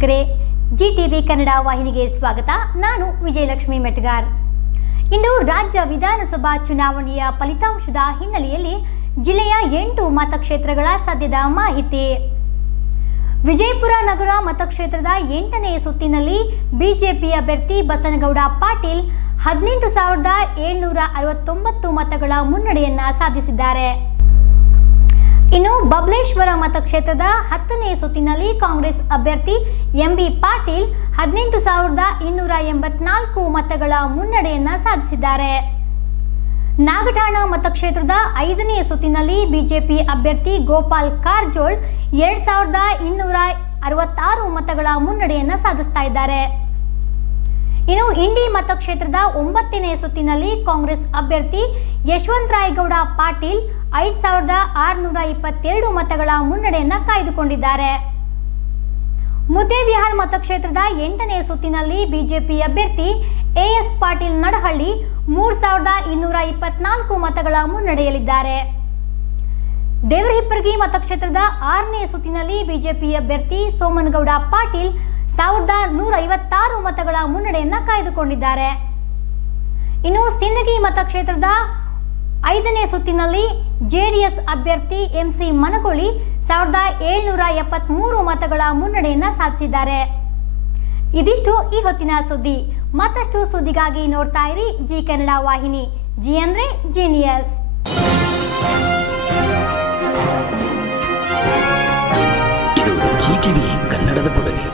ವೀಕ್ಷಕರೇ, ಜಿಟಿವಿ ಕನ್ನಡ ವಾಹಿನಿಗೆ ಸ್ವಾಗತ. ನಾನು ವಿಜಯಲಕ್ಷ್ಮಿ ಮೆಟ್ಗಾರ್. ಇಂದು ರಾಜ್ಯ ವಿಧಾನಸಭಾ ಚುನಾವಣೆಯ ಫಲಿತಾಂಶದ ಹಿನ್ನೆಲೆಯಲ್ಲಿ ಜಿಲ್ಲೆಯ 8 ಮತಕ್ಷೇತ್ರಗಳ ಸದ್ಯದ ಮಾಹಿತಿ. ವಿಜಯಪುರ ನಗರ ಮತಕ್ಷೇತ್ರದ 8ನೇ ಸುತ್ತಿನಲ್ಲಿ ಬಿಜೆಪಿ ಅಭ್ಯರ್ಥಿ ಬಸನಗೌಡ ಪಾಟೀಲ್ 18,769 ಮತಗಳ ಮುನ್ನಡೆಯನ್ನ ಸಾಧಿಸಿದ್ದಾರೆ. ಇನ್ನು ಬಬಲೇಶ್ವರ ಮತಕ್ಷೇತ್ರದ 10ನೇ ಸುತ್ತಿನಲ್ಲಿ ಕಾಂಗ್ರೆಸ್ ಅಭ್ಯರ್ಥಿ ಎಂಬಿ ಪಾಟೀಲ್ 18,284 ಮತಗಳ ಮುನ್ನಡೆಯನ್ನ ಸಾಧಿಸಿದ್ದಾರೆ. ನಾಗಠಾಣ ಮತಕ್ಷೇತ್ರದ 5ನೇ ಸುತ್ತಿನಲ್ಲಿ ಬಿಜೆಪಿ ಅಭ್ಯರ್ಥಿ ಗೋಪಾಲ್ ಕಾರಜೋಳ್ 2,266 ಮತಗಳ ಮುನ್ನಡೆಯನ್ನ ಸಾಧಿಸ್ತಾ ಇದ್ದಾರೆ. ಇನ್ನು ಇಂಡಿ ಮತಕ್ಷೇತ್ರದ 9ನೇ ಸುತ್ತಿನಲ್ಲಿ ಕಾಂಗ್ರೆಸ್ ಅಭ್ಯರ್ಥಿ ಯಶವಂತರಾಯಗೌಡ ಪಾಟೀಲ್ 5,622 ಮತಗಳ ಮುನ್ನಡೆಯನ್ನ ಕಾಯ್ದುಕೊಂಡಿದ್ದಾರೆ. ಮುದ್ದೇಬಿಹಾಳ್ ಮತಕ್ಷೇತ್ರದ 8ನೇ ಸುತ್ತಿನಲ್ಲಿ ಬಿಜೆಪಿ ಅಭ್ಯರ್ಥಿ ಎಎಸ್ ಪಾಟೀಲ್ ನಡಹಳ್ಳಿ 3,224 ಮತಗಳ ಮುನ್ನಡೆಯಲಿದ್ದಾರೆ. ದೇವರಹಿಪ್ಪರಗಿ ಮತಕ್ಷೇತ್ರದ 6ನೇ ಸುತ್ತಿನಲ್ಲಿ ಬಿಜೆಪಿ ಅಭ್ಯರ್ಥಿ ಸೋಮನಗೌಡ ಪಾಟೀಲ್ 1,156 ಮತಗಳ ಮುನ್ನಡೆಯನ್ನ ಕಾಯ್ದುಕೊಂಡಿದ್ದಾರೆ. ಇನ್ನು ಸಿಂದಗಿ ಮತಕ್ಷೇತ್ರದ 5ನೇ ಸುತ್ತಿನಲ್ಲಿ ಜೆಡಿಎಸ್ ಅಭ್ಯರ್ಥಿ ಎಂಸಿ ಮನಗೊಳಿ 1,773 ಮತಗಳ ಮುನ್ನಡೆಯನ್ನ ಸಾಧಿಸಿದ್ದಾರೆ. ಇದಿಷ್ಟು ಈ ಹೊತ್ತಿನ ಸುದ್ದಿ. ಮತ್ತಷ್ಟು ಸುದ್ದಿಗಾಗಿ ನೋಡ್ತಾ ಇರಿ ಜಿ ಕನ್ನಡ ವಾಹಿನಿ. ಜಿ ಅಂದ್ರೆ ಜೀನಿಯಸ್. ಇದು ಜಿಟಿವಿ ಕನ್ನಡದ ಕೊಡುಗೆ.